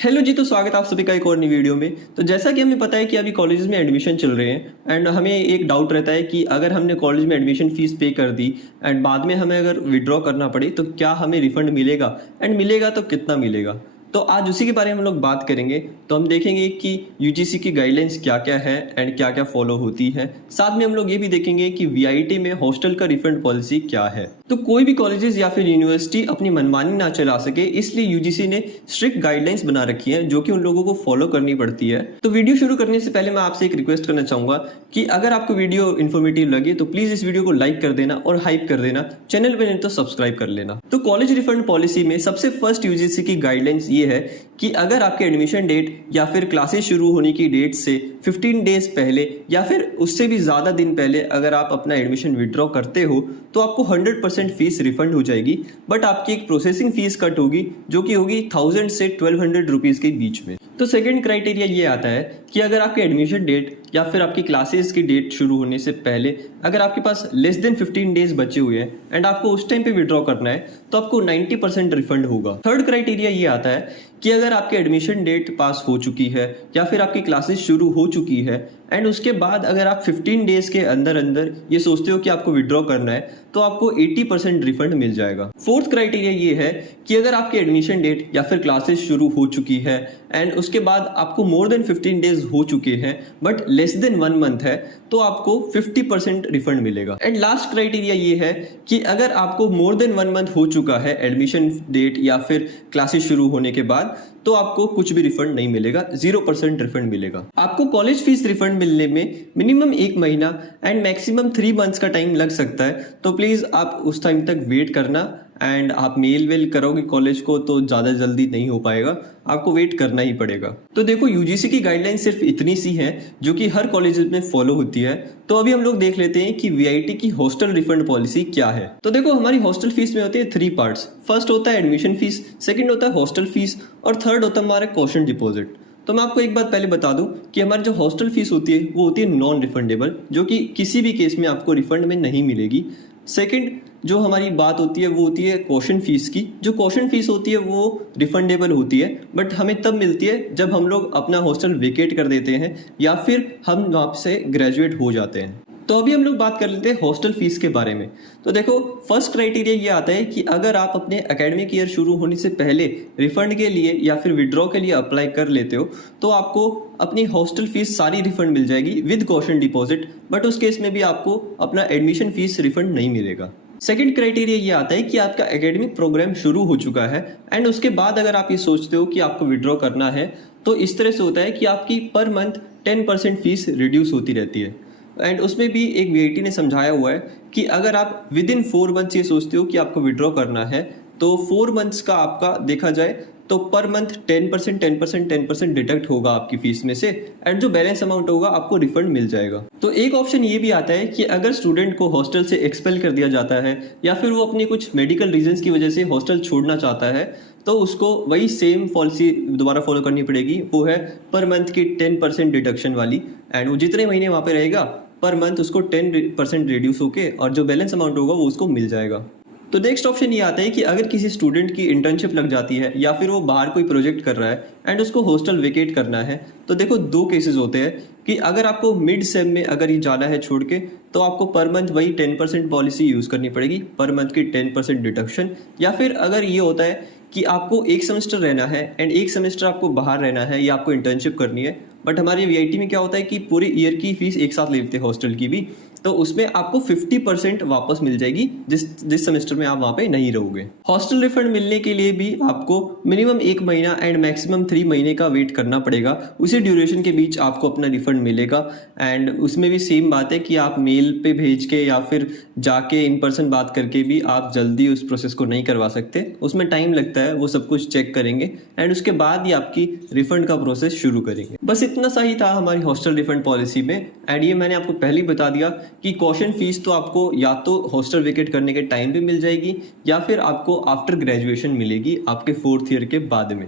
Hello जी, तो स्वागत है आप सभी का एक और नई वीडियो में। तो जैसा कि हमें पता है कि अभी कॉलेजेस में एडमिशन चल रहे हैं एंड हमें एक डाउट रहता है कि अगर हमने कॉलेज में एडमिशन फीस पे कर दी एंड बाद में हमें अगर विड्रॉ करना पड़े तो क्या हमें रिफंड मिलेगा एंड मिलेगा तो कितना मिलेगा। तो आज उसी के बारे में हम लोग बात करेंगे। तो हम देखेंगे कि यूजीसी की गाइडलाइंस क्या क्या है एंड क्या क्या फॉलो होती है। साथ में हम लोग ये भी देखेंगे कि वीआईटी में हॉस्टल का रिफंड पॉलिसी क्या है। तो कोई भी कॉलेजेस या फिर यूनिवर्सिटी अपनी मनमानी ना चला सके, इसलिए यूजीसी ने स्ट्रिक्ट गाइडलाइंस बना रखी है जो कि उन लोगों को फॉलो करनी पड़ती है। तो वीडियो शुरू करने से पहले मैं आपसे एक रिक्वेस्ट करना चाहूंगा कि अगर आपको वीडियो इन्फॉर्मेटिव लगे तो प्लीज इस वीडियो को लाइक कर देना और हाइप कर देना, चैनल पे नहीं तो सब्सक्राइब कर लेना। तो कॉलेज रिफंड पॉलिसी में सबसे फर्स्ट यूजीसी की गाइडलाइंस ये है कि अगर आपके एडमिशन डेट या फिर क्लासेस शुरू होने की डेट से 15 डेज पहले या फिर उससे भी ज़्यादा दिन पहले अगर आप अपना एडमिशन विड्रॉ करते हो तो आपको 100% फीस रिफंड हो जाएगी। बट आपकी एक प्रोसेसिंग फीस कट होगी जो कि होगी 1000 से 1200 रुपीज़ के बीच में। तो सेकंड क्राइटेरिया ये आता है कि अगर आपके एडमिशन डेट या फिर आपकी क्लासेस की डेट शुरू होने से पहले अगर आपके पास लेस देन 15 डेज बचे हुए हैं एंड आपको उस टाइम पे विड्रॉ करना है तो आपको 90% रिफंड होगा। थर्ड क्राइटेरिया ये आता है कि अगर आपकी एडमिशन डेट पास हो चुकी है या फिर आपकी क्लासेस शुरू हो चुकी है एंड उसके बाद अगर आप 15 डेज के अंदर अंदर ये सोचते हो कि आपको विड्रॉ करना है तो आपको 80% रिफंड मिल जाएगा। फोर्थ क्राइटेरिया ये है कि अगर आपकी एडमिशन डेट या फिर क्लासेस शुरू हो चुकी है एंड उसके बाद आपको मोर देन 15 डेज हो चुके हैं बट लेस देन 1 मंथ है तो आपको 50% रिफंड मिलेगा। एंड लास्ट क्राइटेरिया ये है कि अगर आपको मोर देन 1 मंथ हो चुका है एडमिशन डेट या फिर क्लासेस शुरू होने के बाद तो आपको कुछ भी रिफंड नहीं मिलेगा, 0% रिफंड मिलेगा। आपको कॉलेज फीस रिफंड मिलने में मिनिमम 1 महीना एंड मैक्सिमम 3 मंथ्स का टाइम लग सकता है। तो प्लीज़ आप उस टाइम तक वेट करना एंड आप मेल वेल करोगे कॉलेज को तो ज़्यादा जल्दी नहीं हो पाएगा, आपको वेट करना ही पड़ेगा। तो देखो यूजीसी की गाइडलाइन सिर्फ इतनी सी है जो कि हर कॉलेज में फॉलो होती है। तो अभी हम लोग देख लेते हैं कि वीआईटी की हॉस्टल रिफंड पॉलिसी क्या है। तो देखो हमारी हॉस्टल फीस में होते हैं 3 पार्ट्स। फर्स्ट होता है एडमिशन फीस, सेकंड होता है हॉस्टल फीस और थर्ड होता है हमारा कॉशन डिपॉजिट। तो मैं आपको एक बात पहले बता दूं कि हमारी जो हॉस्टल फीस होती है वो होती है नॉन रिफंडेबल, जो कि किसी भी केस में आपको रिफंड में नहीं मिलेगी। सेकंड जो हमारी बात होती है वो होती है कॉशन फीस की। जो कॉशन फीस होती है वो रिफंडेबल होती है बट हमें तब मिलती है जब हम लोग अपना हॉस्टल वेकेट कर देते हैं या फिर हम वहाँ से ग्रेजुएट हो जाते हैं। तो अभी हम लोग बात कर लेते हैं हॉस्टल फीस के बारे में। तो देखो फर्स्ट क्राइटेरिया ये आता है कि अगर आप अपने एकेडमिक ईयर शुरू होने से पहले रिफंड के लिए या फिर विड्रॉ के लिए अप्लाई कर लेते हो तो आपको अपनी हॉस्टल फीस सारी रिफंड मिल जाएगी विद कॉशन डिपॉजिट। बट उस केस में भी आपको अपना एडमिशन फीस रिफंड नहीं मिलेगा। सेकंड क्राइटेरिया ये आता है कि आपका एकेडमिक प्रोग्राम शुरू हो चुका है एंड उसके बाद अगर आप ये सोचते हो कि आपको विड्रॉ करना है तो इस तरह से होता है कि आपकी पर मंथ 10% फीस रिड्यूस होती रहती है। एंड उसमें भी एक वीआईटी ने समझाया हुआ है कि अगर आप विद इन 4 मंथ्स ये सोचते हो कि आपको विड्रॉ करना है तो 4 मंथ्स का आपका देखा जाए तो पर मंथ 10% डिडक्ट होगा आपकी फीस में से एंड जो बैलेंस अमाउंट होगा आपको रिफंड मिल जाएगा। तो एक ऑप्शन ये भी आता है कि अगर स्टूडेंट को हॉस्टल से एक्सपेल कर दिया जाता है या फिर वो अपनी कुछ मेडिकल रीजंस की वजह से हॉस्टल छोड़ना चाहता है तो उसको वही सेम पॉलिसी दोबारा फॉलो करनी पड़ेगी। वो है पर मंथ की 10% डिडक्शन वाली एंड वो जितने महीने वहाँ पे रहेगा पर मंथ उसको 10% रिड्यूस होके और जो बैलेंस अमाउंट होगा वो उसको मिल जाएगा। तो नेक्स्ट ऑप्शन ये आता है कि अगर किसी स्टूडेंट की इंटर्नशिप लग जाती है या फिर वो बाहर कोई प्रोजेक्ट कर रहा है एंड उसको हॉस्टल वेकेट करना है तो देखो 2 केसेस होते हैं कि अगर आपको मिड सेम में अगर ये जाना है छोड़ के तो आपको पर मंथ वही 10% पॉलिसी यूज़ करनी पड़ेगी, पर मंथ की 10% डिडक्शन। या फिर अगर ये होता है कि आपको 1 सेमेस्टर रहना है एंड 1 सेमेस्टर आपको बाहर रहना है या आपको इंटर्नशिप करनी है बट हमारे वीआईटी में क्या होता है कि पूरे ईयर की फीस एक साथ ले लेते हैं हॉस्टल की भी, तो उसमें आपको 50% वापस मिल जाएगी जिस सेमेस्टर में आप वहाँ पे नहीं रहोगे। हॉस्टल रिफंड मिलने के लिए भी आपको मिनिमम 1 महीना एंड मैक्सिमम 3 महीने का वेट करना पड़ेगा। उसी ड्यूरेशन के बीच आपको अपना रिफंड मिलेगा एंड उसमें भी सेम बात है कि आप मेल पे भेज के या फिर जाके इन पर्सन बात करके भी आप जल्दी उस प्रोसेस को नहीं करवा सकते, उसमें टाइम लगता है, वो सब कुछ चेक करेंगे एंड उसके बाद ही आपकी रिफंड का प्रोसेस शुरू करेंगे। बस इतना सा ही था हमारी हॉस्टल रिफंड पॉलिसी में एंड ये मैंने आपको पहले ही बता दिया कि कॉशन फीस तो आपको या तो हॉस्टल वेकेट करने के टाइम पे मिल जाएगी या फिर आपको आफ्टर ग्रेजुएशन मिलेगी आपके 4th ईयर के बाद में।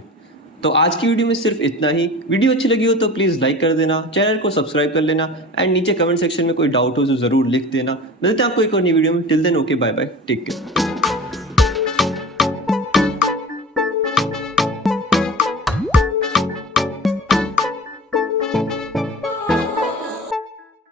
तो आज की वीडियो में सिर्फ इतना ही। वीडियो अच्छी लगी हो तो प्लीज़ लाइक कर देना, चैनल को सब्सक्राइब कर लेना एंड नीचे कमेंट सेक्शन में कोई डाउट हो तो ज़रूर लिख देना। मिलते हैं आपको एक और नई वीडियो में। Till then okay, bye bye, take care.